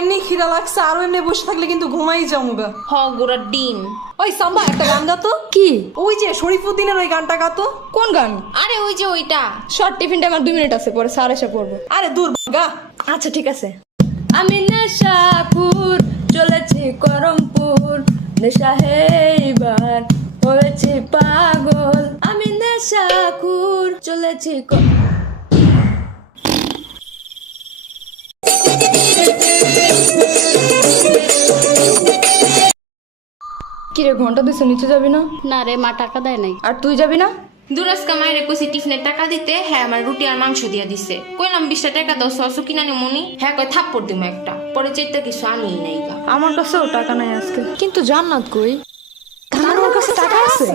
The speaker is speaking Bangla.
এমনি খিদা লাগছে, আরো এমনি বসে থাকলে কিন্তু ঘুমাই যামুগা। হ গোড়া ডিম। ওই সাম্বা একটা গান গাতো। কি? ওই যে শরীফুদ্দিনের ওই গানটা গাতো। কোন গান? আরে ওই যে ওইটা। শর্ট টিফিনটা আমার 2 মিনিট আছে, পরে স্যার এসে পড়বো। আরে দূর গা। আচ্ছা ঠিক আছে। আমি নেশাখুর চলেছি করমপুর, নেশা হেইবার হয়েছি পাগল। আমি নেশাখুর চলেছি কিরে ঘন্টা দিছে, নিচে যাবি না? না রে, মা টাকা দেয় নাই। আর তুই যাবি না? দুরাজকা মায়ের কইছি টিফিনের টাকা দিতে, হ্যাঁ আমার রুটি আর মাংস দিয়া দিছে। কইলাম 20 টাকা দাও সসও কিনা নি মনি, হ্যাঁ কই থাপ্পড় দিমু একটা। পরে চাইতে কিছু আনিই নাই গা। আমার কাছেও টাকা নাই আজকে। কিন্তু জান্নাত কই? আমার কাছে টাকা আছে।